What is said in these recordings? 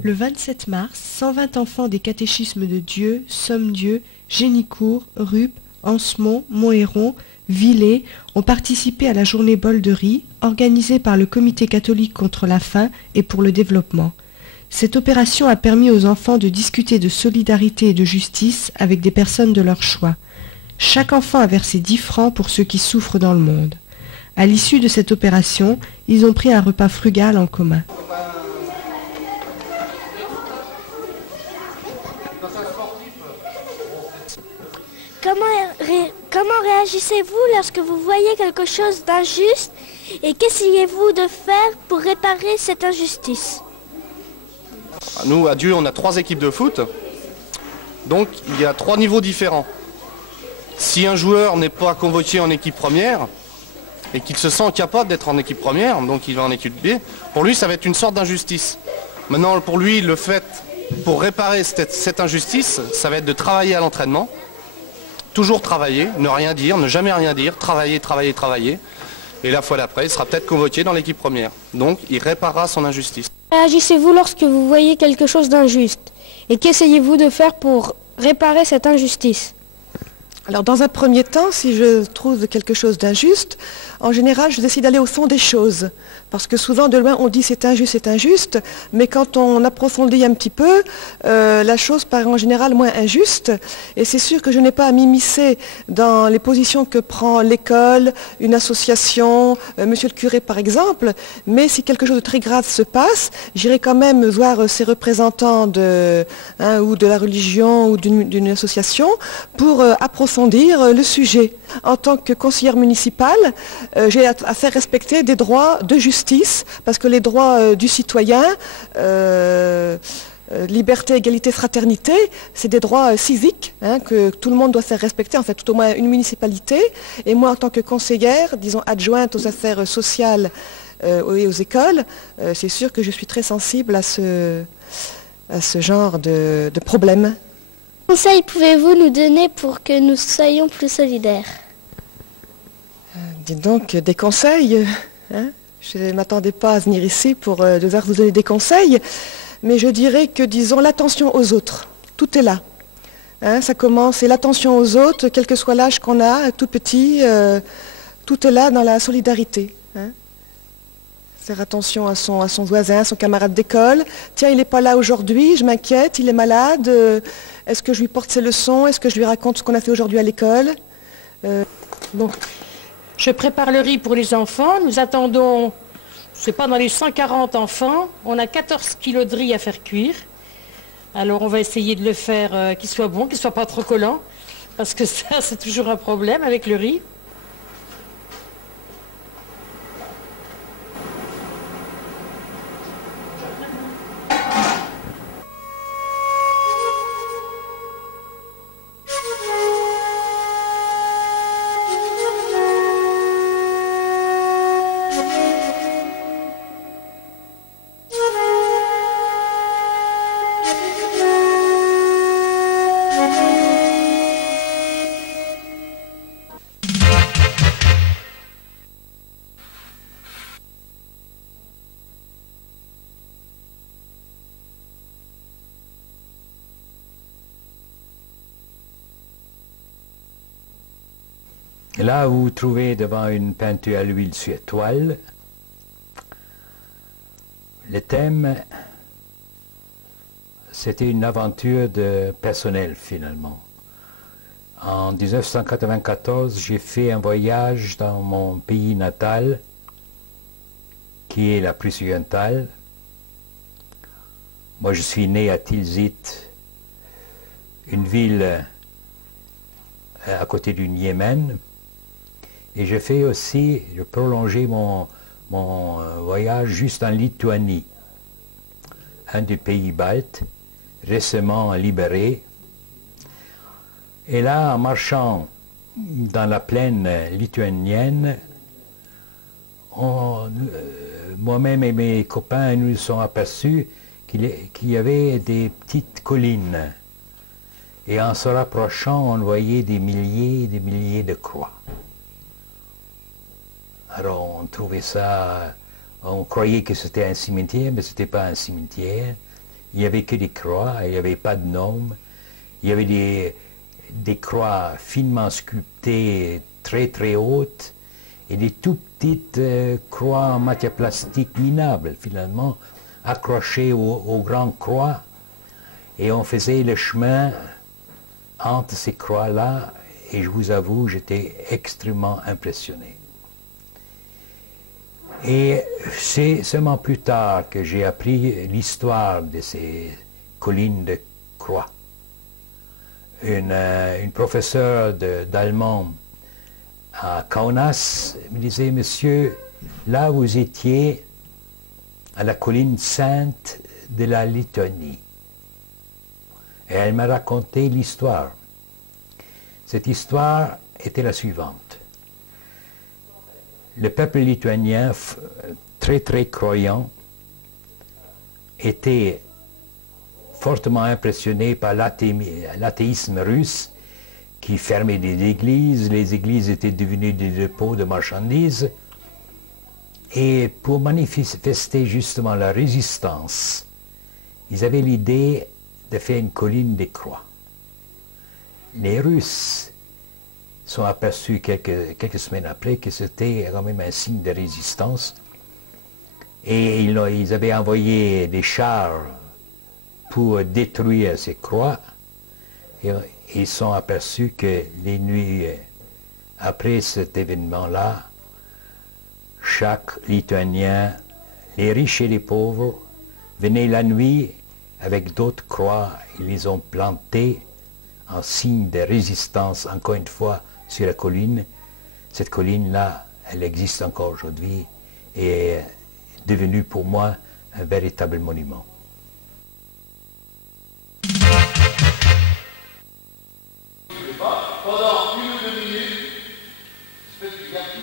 Le 27 mars, 120 enfants des catéchismes de Dieu, Somme-Dieu, Génicourt, Rupt, Ansemont, Monthéron, Villers ont participé à la journée bol de riz organisée par le Comité catholique contre la faim et pour le développement. Cette opération a permis aux enfants de discuter de solidarité et de justice avec des personnes de leur choix. Chaque enfant a versé 10 francs pour ceux qui souffrent dans le monde. À l'issue de cette opération, ils ont pris un repas frugal en commun. Comment réagissez-vous lorsque vous voyez quelque chose d'injuste et qu'essayez-vous de faire pour réparer cette injustice? Nous, à Dieu, on a 3 équipes de foot, donc il y a 3 niveaux différents. Si un joueur n'est pas convoqué en équipe première et qu'il se sent capable d'être en équipe première, donc il va en équipe B, pour lui ça va être une sorte d'injustice. Maintenant pour lui, le fait, pour réparer cette injustice, ça va être de travailler à l'entraînement, toujours travailler, ne rien dire, ne jamais rien dire, travailler, travailler, travailler. Et la fois d'après, il sera peut-être convoqué dans l'équipe première. Donc il réparera son injustice. Réagissez-vous lorsque vous voyez quelque chose d'injuste et qu'essayez-vous de faire pour réparer cette injustice? Alors dans un premier temps, si je trouve quelque chose d'injuste, en général je décide d'aller au fond des choses. Parce que souvent de loin on dit c'est injuste, mais quand on approfondit un petit peu, la chose paraît en général moins injuste. Et c'est sûr que je n'ai pas à m'immiscer dans les positions que prend l'école, une association, monsieur le curé par exemple, mais si quelque chose de très grave se passe, j'irai quand même voir ces représentants ou de la religion ou d'une association pour approfondir le sujet. En tant que conseillère municipale, j'ai à faire respecter des droits de justice, parce que les droits du citoyen, liberté, égalité, fraternité, c'est des droits civiques que tout le monde doit faire respecter, en fait tout au moins une municipalité. Et moi en tant que conseillère, disons adjointe aux affaires sociales et aux écoles, c'est sûr que je suis très sensible à ce genre de problème. Quels conseils pouvez-vous nous donner pour que nous soyons plus solidaires? Dites donc, des conseils. Je ne m'attendais pas à venir ici pour devoir vous donner des conseils, mais je dirais que, disons, l'attention aux autres. Tout est là. Ça commence, et l'attention aux autres, quel que soit l'âge qu'on a, tout petit, tout est là dans la solidarité. Faire attention à son voisin, à son camarade d'école. Tiens, il n'est pas là aujourd'hui, je m'inquiète, il est malade. Est-ce que je lui porte ses leçons? Est-ce que je lui raconte ce qu'on a fait aujourd'hui à l'école? Bon, je prépare le riz pour les enfants. Nous attendons, je sais pas, dans les 140 enfants. On a 14 kilos de riz à faire cuire. Alors on va essayer de le faire qu'il soit bon, qu'il soit pas trop collant. Parce que ça, c'est toujours un problème avec le riz. Là, vous vous trouvez devant une peinture à l'huile sur toile. Le thème, c'était une aventure personnelle finalement. En 1994, j'ai fait un voyage dans mon pays natal, qui est la Prusse orientale. Moi, je suis né à Tilsit, une ville à côté du Yémen. Et j'ai prolongé mon voyage juste en Lituanie, un des pays baltes, récemment libéré. Et là, en marchant dans la plaine lituanienne, moi-même et mes copains nous sommes aperçus qu'il y avait des petites collines. Et en se rapprochant, on voyait des milliers et des milliers de croix. Alors on trouvait ça, on croyait que c'était un cimetière, mais ce n'était pas un cimetière. Il n'y avait que des croix, il n'y avait pas de nom. Il y avait des croix finement sculptées, très très hautes, et des tout petites croix en matière plastique minable, finalement, accrochées aux grandes croix. Et on faisait le chemin entre ces croix-là, et je vous avoue, j'étais extrêmement impressionné. Et c'est seulement plus tard que j'ai appris l'histoire de ces collines de croix. Une professeure d'allemand à Kaunas me disait, monsieur, là vous étiez à la colline sainte de la Lituanie. Et elle m'a raconté l'histoire. Cette histoire était la suivante. Le peuple lituanien, très très croyant, était fortement impressionné par l'athéisme russe qui fermait des églises. Les églises étaient devenues des dépôts de marchandises. Et pour manifester justement la résistance, ils avaient l'idée de faire une colline des croix. Les Russes sont aperçus quelques semaines après que c'était quand même un signe de résistance. Et ils avaient envoyé des chars pour détruire ces croix. Et ils sont aperçus que les nuits après cet événement-là, chaque Lituanien, les riches et les pauvres, venaient la nuit avec d'autres croix. Ils les ont plantées en signe de résistance, encore une fois, sur la colline. Cette colline-là, elle existe encore aujourd'hui et est devenue pour moi un véritable monument. Pendant 1 ou 2 minutes, espèce de gâteau.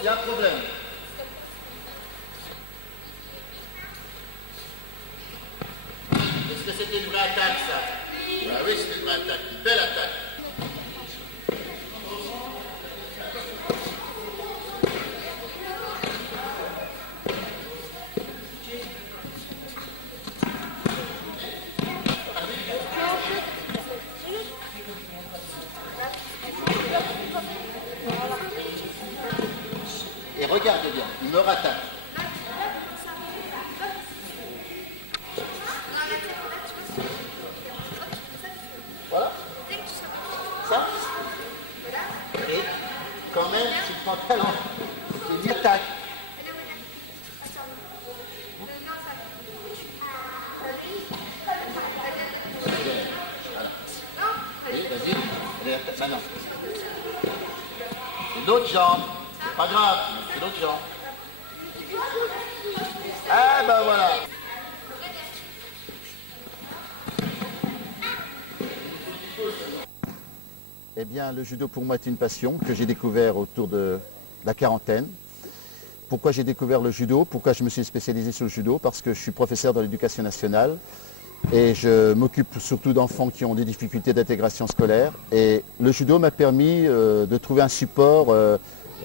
Il y a un problème. Est-ce que c'était une vraie attaque, ça? Ah oui, c'était une vraie attaque. Une belle attaque. Et regardez bien, il me rattaque. Voilà. Ça. Et quand même, si le pantalon, c'est une attaque. Voilà. Oui, vas-y. Allez, maintenant. C'est l'autre jambe. C'est pas grave, c'est l'autre jambe. Ah ben voilà. Eh bien, le judo pour moi est une passion que j'ai découvert autour de la quarantaine. Pourquoi j'ai découvert le judo? Pourquoi je me suis spécialisé sur le judo? Parce que je suis professeur dans l'éducation nationale et je m'occupe surtout d'enfants qui ont des difficultés d'intégration scolaire. Et le judo m'a permis de trouver un support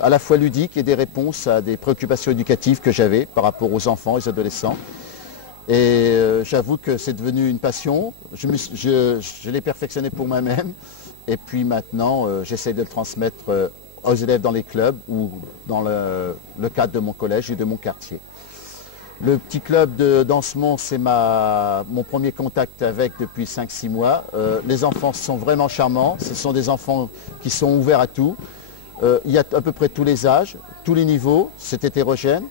à la fois ludique et des réponses à des préoccupations éducatives que j'avais par rapport aux enfants et aux adolescents. Et j'avoue que c'est devenu une passion. Je l'ai perfectionné pour moi-même. Et puis maintenant, j'essaie de le transmettre aux élèves dans les clubs ou dans le cadre de mon collège et de mon quartier. Le petit club de Dancemont, c'est mon premier contact avec depuis 5-6 mois. Les enfants sont vraiment charmants. Ce sont des enfants qui sont ouverts à tout. Il y a à peu près tous les âges, tous les niveaux, c'est hétérogène.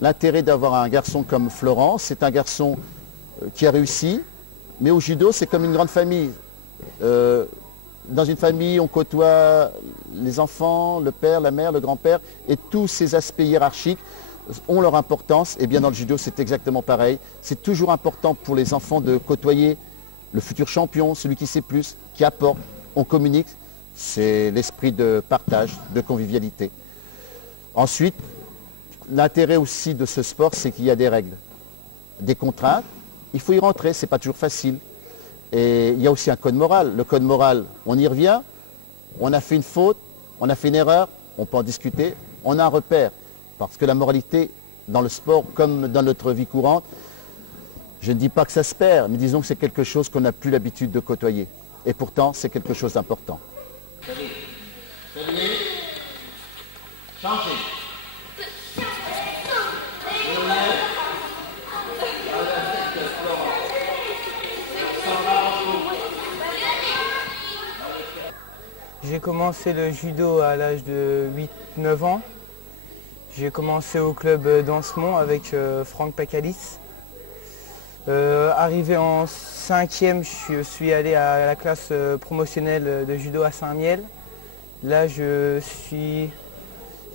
L'intérêt d'avoir un garçon comme Florent, c'est un garçon qui a réussi, mais au judo, c'est comme une grande famille. Dans une famille, on côtoie les enfants, le père, la mère, le grand-père, et tous ces aspects hiérarchiques ont leur importance. Et bien dans le judo, c'est exactement pareil. C'est toujours important pour les enfants de côtoyer le futur champion, celui qui sait plus, qui apporte, on communique. C'est l'esprit de partage, de convivialité. Ensuite, L'intérêt aussi de ce sport, c'est qu'il y a des règles, des contraintes. Il faut y rentrer, ce n'est pas toujours facile. Et il y a aussi un code moral. Le code moral, on y revient, on a fait une faute, on a fait une erreur, on peut en discuter, on a un repère. Parce que la moralité, dans le sport comme dans notre vie courante, je ne dis pas que ça se perd, mais disons que c'est quelque chose qu'on n'a plus l'habitude de côtoyer. Et pourtant, c'est quelque chose d'important. Changez. J'ai commencé le judo à l'âge de 8-9 ans. J'ai commencé au club d'Ansemont avec Franck Pacalis. Arrivé en 5e, je suis allé à la classe promotionnelle de judo à Saint-Miel. Là, j'ai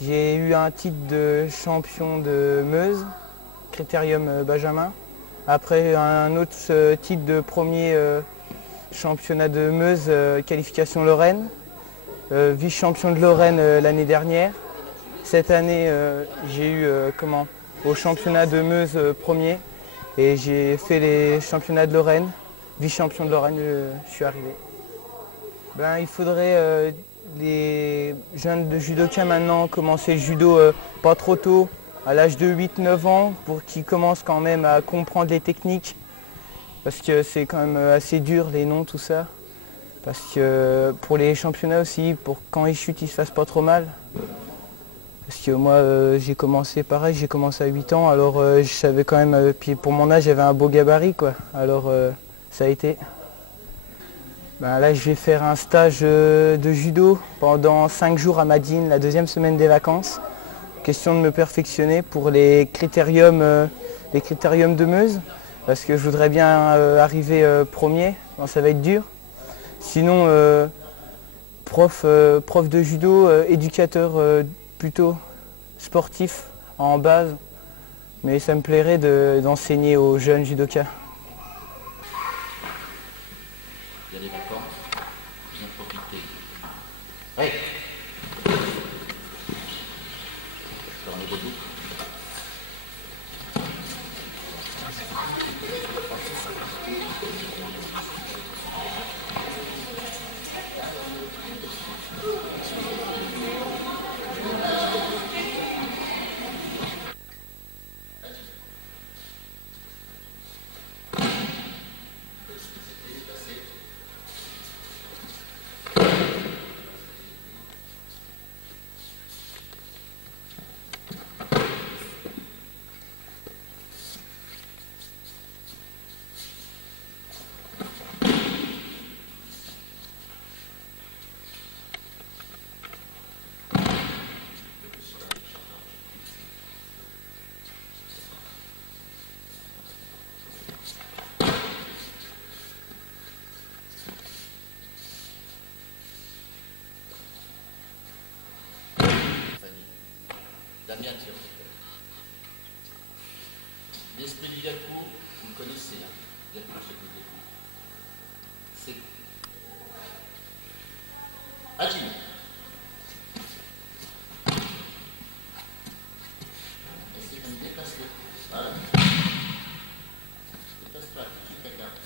eu un titre de champion de Meuse, Critérium Benjamin. Après, un autre titre de premier championnat de Meuse, qualification Lorraine. Vice-champion de Lorraine l'année dernière. Cette année, j'ai eu au championnat de Meuse premier et j'ai fait les championnats de Lorraine. Vice-champion de Lorraine, je suis arrivé. Il faudrait les jeunes de judoka maintenant commencer le judo pas trop tôt, à l'âge de 8-9 ans, pour qu'ils commencent quand même à comprendre les techniques, parce que c'est quand même assez dur les noms, tout ça. Parce que pour les championnats aussi, pour quand ils chutent, ils se fassent pas trop mal. Parce que moi, j'ai commencé pareil, j'ai commencé à 8 ans, alors je savais quand même, puis pour mon âge, j'avais un beau gabarit, quoi. Alors ça a été. Là, je vais faire un stage de judo pendant 5 jours à Madine, la 2e semaine des vacances. Question de me perfectionner pour les critériums de Meuse, parce que je voudrais bien arriver premier, ça va être dur. Sinon, prof de judo, éducateur plutôt sportif en base, mais ça me plairait d'enseigner aux jeunes judokas. Il y a des vacances, vous en profitez. Hey. On est debout. Damien tire. L'esprit du Yaku, vous le connaissez, hein. Yaku, c'est le Yaku. C'est Hajime. Essayez de me déplacer. Voilà. Déplace-toi, tu te regardes.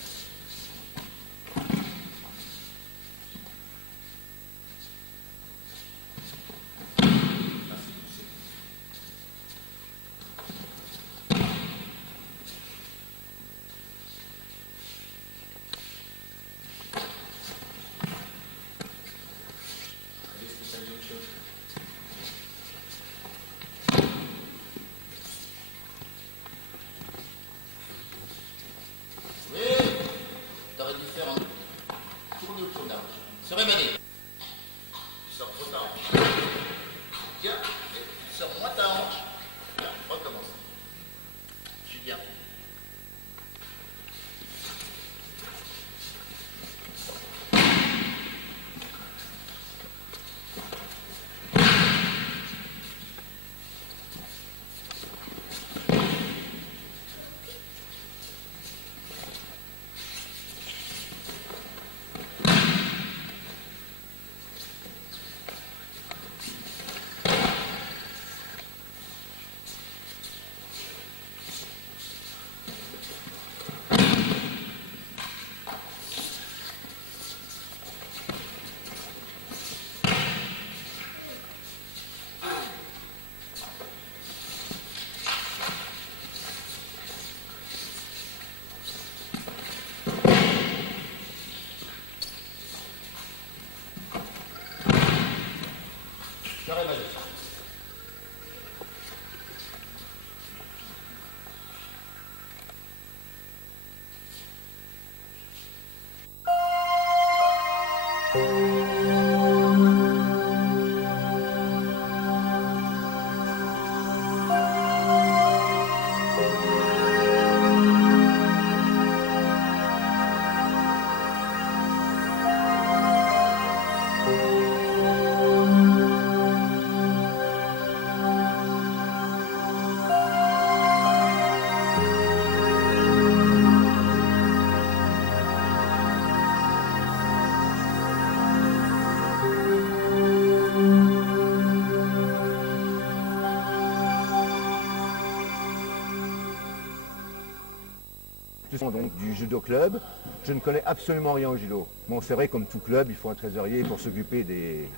Donc, du judo club. Je ne connais absolument rien au judo. Bon, c'est vrai, comme tout club, il faut un trésorier pour s'occuper des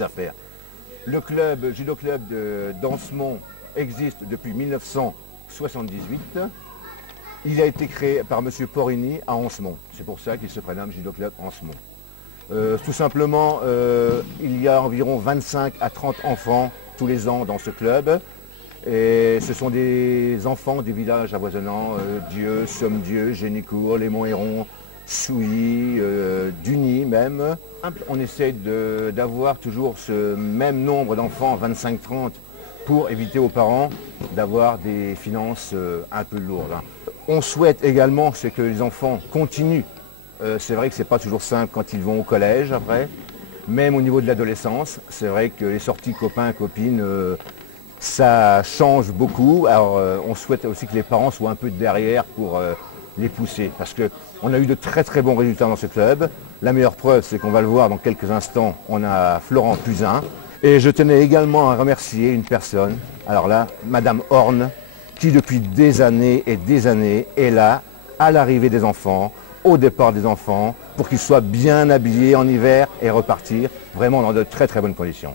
affaires. Le judo club d'Ansemont existe depuis 1978. Il a été créé par M. Porini à Ansemont. C'est pour ça qu'il se prénomme Judo Club Ansemont. Tout simplement, il y a environ 25 à 30 enfants tous les ans dans ce club. Et ce sont des enfants des villages avoisinants, Dieu, Somme-Dieu, Génicourt, Les Monts-Hérons, Souilly, Duny même. On essaye d'avoir toujours ce même nombre d'enfants, 25-30, pour éviter aux parents d'avoir des finances un peu lourdes. On souhaite également que les enfants continuent. C'est vrai que ce n'est pas toujours simple quand ils vont au collège après. Même au niveau de l'adolescence, c'est vrai que les sorties copains-copines, ça change beaucoup. Alors on souhaite aussi que les parents soient un peu derrière pour les pousser. Parce qu'on a eu de très très bons résultats dans ce club. La meilleure preuve, c'est qu'on va le voir dans quelques instants, on a Florent Puzin. Et je tenais également à remercier une personne, alors là, Madame Horn, qui depuis des années et des années est là, à l'arrivée des enfants, au départ des enfants, pour qu'ils soient bien habillés en hiver et repartir vraiment dans de très très bonnes conditions.